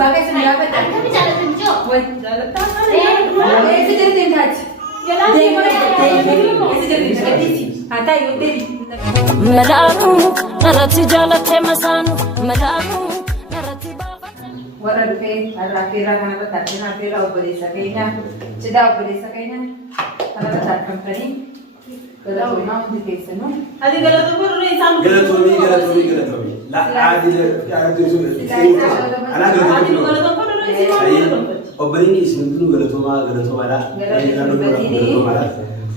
bagai senang apa? Aku bicara tunjuk. Woi, letak mana? Ese jadi tindak. Ese jadi tindak. Ata yo baby. Melaku narati jalate masan melaku narati baba. Warna dupe, arafira kana tak kena fira ubali sakainya. Ceda ubali sakainya. Kana tak company. Kalau mau di kesana. Adi kalau tu pun orang sama. Galatomi. La adi ada tu semua. Anak Adi galatomi. kalau tu pun orang sama. Ayi, obering is nuntu galatoma lah. Ayi kalau galatoma lah.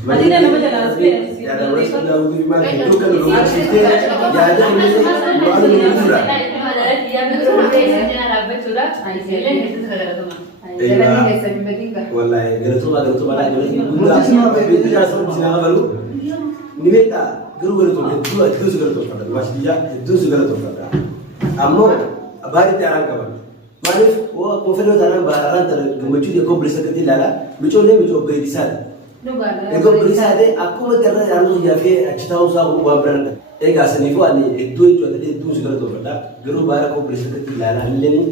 Adi dah nama jalan sebenarnya. Ya ada orang sudah udah di mana itu kan rumah sistem. Ya ada ini baru ini sudah. Dia betul betul dia rabat sudah. Ayah itu segala tu. Jalan ni kesana bertiga. Wallahi galatoma lah. Bunda asma betul jangan sampai sini baru. Nibeta galatoma itu galatoma. Masih dia itu galatoma. Ammo abadi tiarang kawan. Mana वो कोफेलो जाना बाहर तर गमचू देखो ब्रिसा कति लाला बिचो ने बिचो बेरिसा एको ब्रिसा दे आपको मत करना जानो या फिर अच्छा हो सा वो ब्रांड एक आसनी को आनी एक दो जो दे दो सिगर तो बड़ा गरु बाहर को ब्रिसा कति लाला लेनी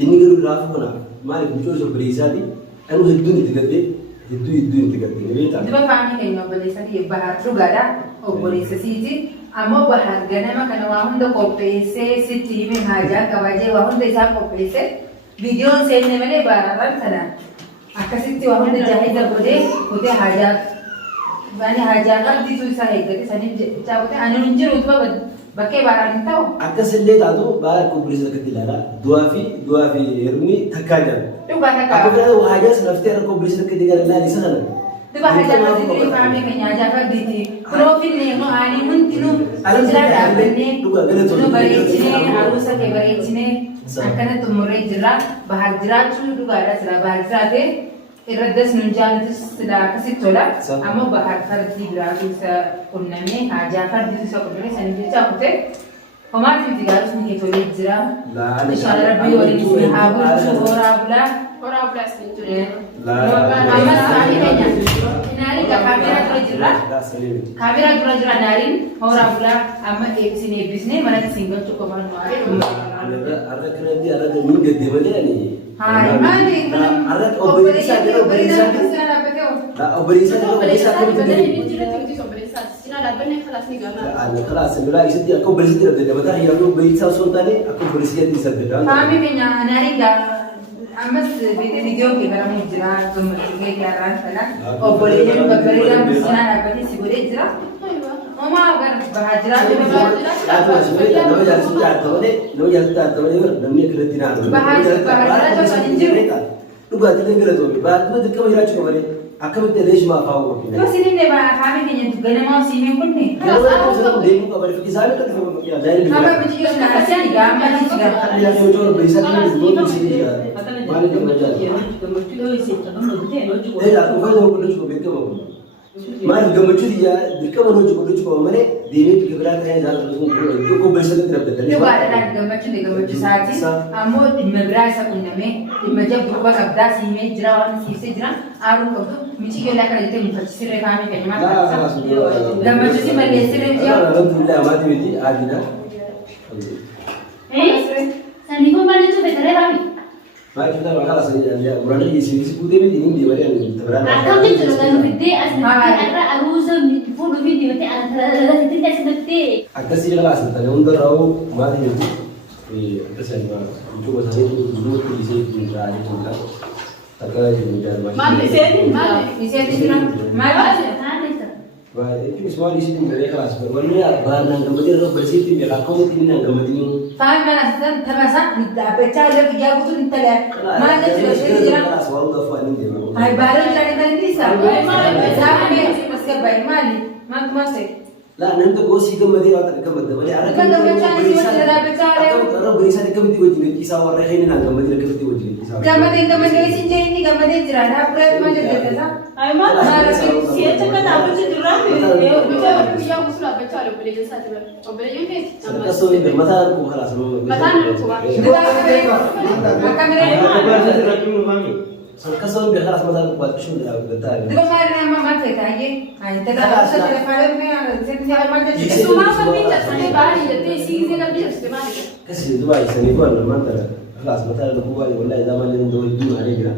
इन्हीं गरु राफ को ना मारे बिचो जो ब्रिसा दी अनु हिंदू नीति करते हिंदू नीति करते नहीं था Diba kami kayo balisa di bahar lugara o balisa siji amo bahar gana makana wahun do kopese si team haja kawaje wahun de sa kopese video se ne mele bararan sana akasi ti wahun de jahida bode hote haja bani haja ka di suisa hai gati sani chawote anunjir utba bakke bararan tau akasille daado baar ko brisa kati laala dua fi hermi thakkaja lugara ka aku kira haja senafti ko brisa kati laala lisa sana Diba haja ka di kami kanya haja ka di profil ne mo ani mun tinu jira da benne tinu bare chine harusa ke bare chine akana tumure jira bahar jira chu lugara sira bahar jira de irraddas nunjan sila kasi tola amo bahar kar di gradu sa unname haja kar di sa kunne sanji cha hote हमारे भी दिगारों में ये तोले जरा इंशाल्लाह रब्बी और इसमें हाबुल और आबला इसमें अम्मा साही कन्या नारी का कामेरा जरा नारी और आबला अम्मा एक सिने बिजने मना सिंगल चुको मन मारे ada kena dia ada minggu dia mana ni हाँ माने ada operasi ada operasi ada ada kelas sebelah isi dia aku bersih tidak ada betul ya aku berisau sultan ni aku bersih di sana kami punya nari ga amas video ke bara mujra tum ke karan sana operasi bagari musna apa ni sibure jra Mama agar bahajra ke aku sebenarnya no jalan sudah tahu ni namanya keretina bahajra jo sanjir tu baca ni keretu baca tu dekat mana cuma ni aku betul lepas maaf aku तो सिने ने बा खाने के लिए गने मां सीमे कुन्ने kalau demo kabar fikir saya kan tu ya dari हमें कुछ ये ना हसिया नहीं गाम का नहीं चिगा ya dia jual berisa ni dua di sini ya mana dia macam aku kan aku lucu betul mana gemucu dia dekat mana lucu mana dini fikir berapa ya jalan tu aku berisa ni terap dah जो बात है gemucu साथी हमो इमब्रा ऐसा कुन्ने में इमजब बुआ कब्दा सीमे जरावन सीसे जरा आरु को तो मिची के लाकर देते मुझसे रे काम में कहीं मत gemucu से मैं लेसे रे जिया alhamdulillah mati miti adina Sani ko mana tu betul kami. baik kita bakal saja berada di sini putih ini di mana yang terberada Akam ni tu kan video asli ada arus foto video tu ada itu dah seperti. atas sih lah asal tanya untuk tahu mati miti atas yang itu bahasa itu dulu di sini berada di mana tak ada yang berada Mana sih? इसे दिखना मैं itu semua di sini dari kelas berwarna bahan yang kemudian lo bersih tim ya kau tim yang kemudian فاهم انا اصلا تمسا بتاع اللي بيجابوا انت لا ما ادري شو يجرى kelas walau dah faham dia هاي بارو جاني تندي سامي سامي بس كباي مالي ما تمسك lah nanti kau sih kemudian atau kemudian boleh ada kan kemudian orang berisa di kemudian wajib kisah orang ini nang kemudian kemudian wajib kisah kemudian sinjai ini kemudian jira dah pernah macam itu kan Ay mana? Siya cakap apa sih curang ni? Yang usul apa cara boleh jadi satu boleh jadi. Sarkas tu ni mata aku kalah sama. Mata aku cuma. akan mereka Sarkas tu ni kalah sama mata aku buat cuma dah betul. देखो मारे ना मामा थे ताकि आई तक आपसे टेलीफोन में से क्या मत Yes. Semua kami cakap ni balik jadi sih sih kami cakap balik. Kasi tu baik sini pun mata. خلاص مثلا هو والله اذا ما عنده يدون عليه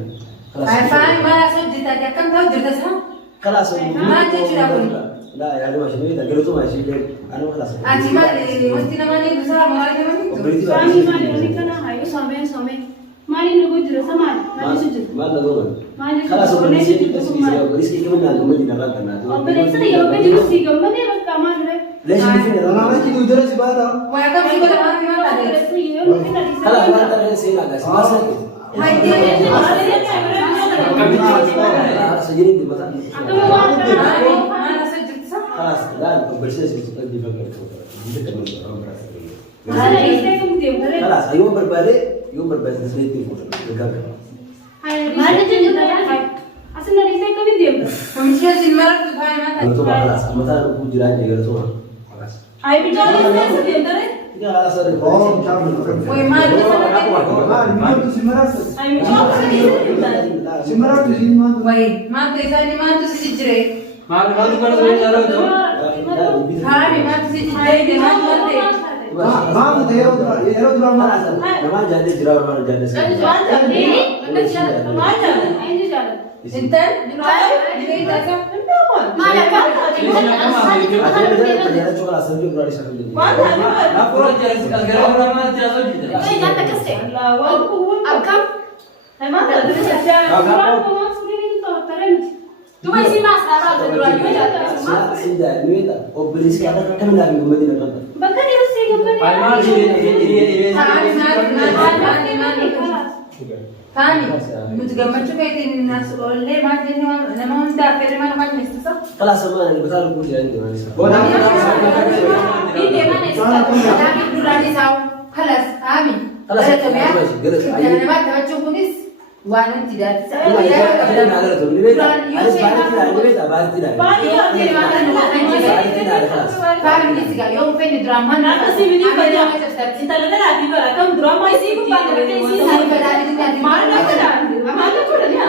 فاهم ما سجلت كم توجد تسها خلاص ما تجي لا يعني ما شيء ده قلت ما شيء انا خلاص انت ما وانت ما ني بسها ما ني Suami mali wani kana hayo some mali ne gojira sama mali sujud ما لا دور mali خلاص sujud هو ne نسي sujud بس kuma بس كده من عند مدينه لا كنا obere sana yo be jiru si gamma ne bas kamal re ليش في انا ما كده درس بعد ويا كم في كل ما في ما obere تدري si yo ne kana di خلاص ما ترى سينا بس ما سكت هاي دي سجلين دي مثلا انا سجلت صح خلاص لا بس دي فكره ana ise kum dem kare خلاص يوم بربالي تسليت دي فوق mali sujud ne hay asna ise kum dem ومش لازم مرة تفاي ما تو خلاص مثلا ابو جيران دي تو خلاص ay bi jara ise dem kare يا خلاص اوه تعمل وما ما ما سمرات ay bi jara ise dem kare سمرات زين ما وي ما تسالني ما تسجلي هاي ما تسجلي ما تودي ما متهيأ يا رب ما ما جاده جراور ما جاده انت بيت اسا فاهمي متجمعش كيف الناس اللي ما تدري لما هم دافعين ما نقعد نستصف خلاص ما انا بتعرف كل شيء عندي خلاص آمين خلاص أنا ما تبغى كونيس وأنا تدار فاهم نسيك يوم فين دراما Nata si video banya. Kita lada lagi bara kam drama isi ko pa kare isi mar na kada. Amal ko na niya.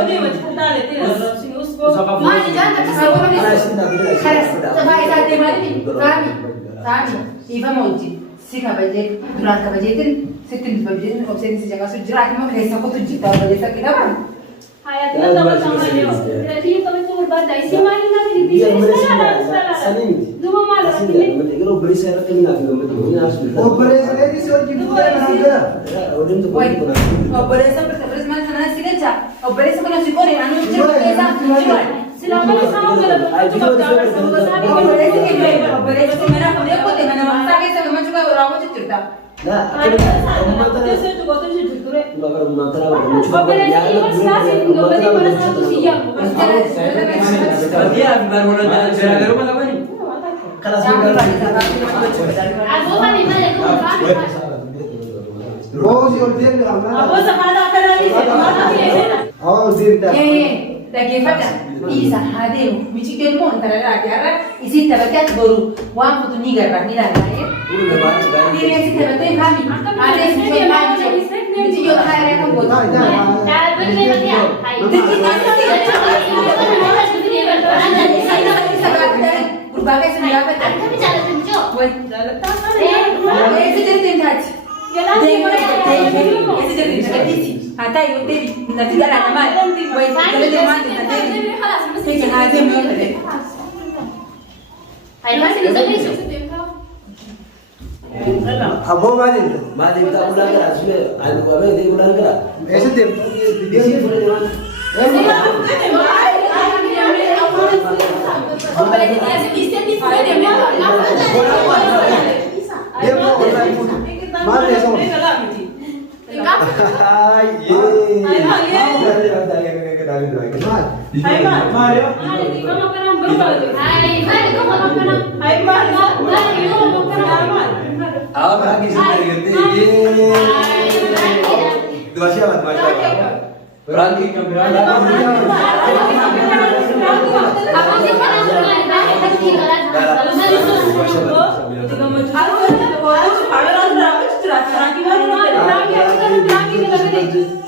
Ode wajh hata lete si usko. ما نجانا تصور خلاص تبغى يساعد مالي فاهمي فاهمي يفهم موجود سيكا بجيت دراك بجيت ستين بجيت أوبسيد سجاك سجراك ما كيسا كنت جيتا بجيت كده بان Hayat kita sama sama yo. Jadi kami tu berbeda. Isi mali na di Dua malam ini. اوبريشن ايه سوى جيبوا وي operasi pertama mana sana sih kan cak operasi kalau sih kau ni anu cuma kita jual Selama ni sama kalau juga jalan sama sama operasi kita operasi mana kau dia kau dengan nama saya saya macam juga orang macam cerita لا Saya tu kau tu jujur tu. Operasi ini mas kasih kembali pada satu siang. خلاص Aku kan lima lekung روز يودين Aku sekarang akan lagi sekarang ni. اه زين ده lagi pada bisa hadir mesti dia mau antara lagi arah isi tabakat baru wang foto ni garang ni lagi ini isi tabakat kami ada isi tabakat mesti yo hari akan buat Cara bagaimana dia? berbagai senjata Tapi cara tunjuk. itu jadi tingkat Jalan di mana? itu jadi tingkat hata yote nanti gara nama woi jadi tema nanti kayak hadir mau tadi Ayo masih bisa besok. ابو مالين ما دي بتاع ولا كده شنو عند قومي دي ولا كده ايش انت dua siapa berarti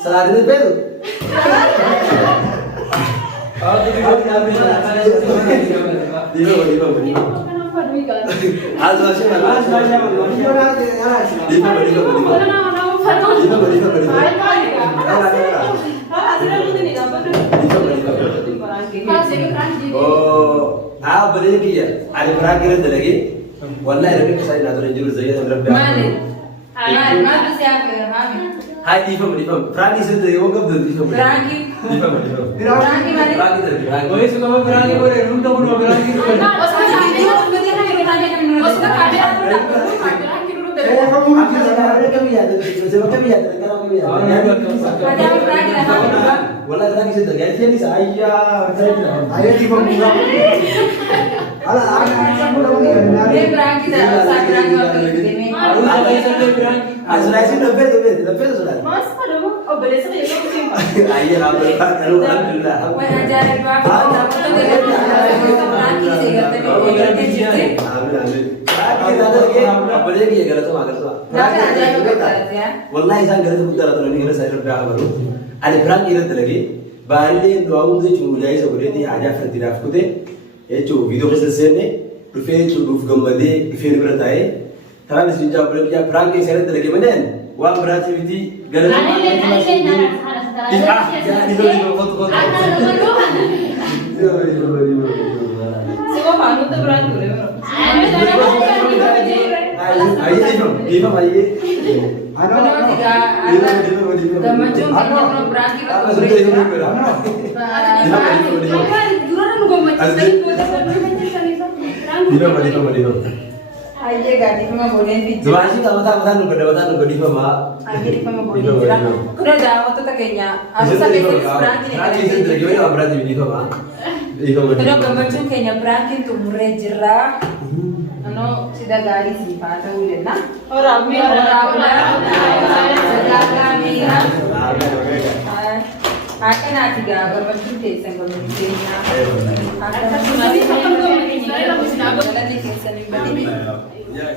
salah ini bel oh jadi kau tidak bisa di bawah As baasee maal? As baasee maal? Yoo naati nyaata. Dhiifama. Oh, boleh dia. Ada perakiran lagi. Wallahi Rabbi kesal nak turun jurus saya dan Rabbi. Mana siapa? Kami. Hai Difam. Peragi itu dia wakaf tu Difam. Peragi. Difam. Peragi mana? Peragi tu. Kau suka apa berani kau deh? Runtuh pun berani. Kamu mungkin sekarang kami ada. Sebab kami ada. Sekarang kami ada. Wallahi peragi itu ganti ni saya. Ayah di bawah. Alah, anak pun orang Dia peragi dah. Peragi waktu ini. Sudah sih lebih sudah. Mas, pada mau, oh boleh saya yang simpan. Ayah alhamdulillah. Wah, ajar bapak. Peragi sih kata dia. Amin. Kita ada lagi. Apa lagi ya kalau tu agar tu. Wallahi saya kalau tu putar atau ni kalau saya berapa baru. Ada perang ini lagi. Balik dua umur tu cuma jaya sebenarnya di aja fertilaf kude. Itu video kesan ni. Rufai tu ruf gambade, rufai beratai. Tapi sejauh berapa perang ini saya lagi mana? Wah berarti itu galau. Semua malu tu berani boleh bro. Difam ayah. Ano tiga Gamacung kanya mo berarti Apa sudah itu berapa? Difam. Aye gadi kama boleh video. Zaman kita mata nu Difam ah. Aye di kama boleh jira. Kuno jawa tu tak kenya. Aku sampai ke berarti ni. Berarti itu lagi berarti Difam ah. Difam. Kuno gamacung kenya berarti tu mure jira. Ano sida gari si pata ulen na. Orang Akan ada tiga berbentuk desa gamacungnya. Akan Tapi sampai kau ni, saya dah mesti nak. Ya,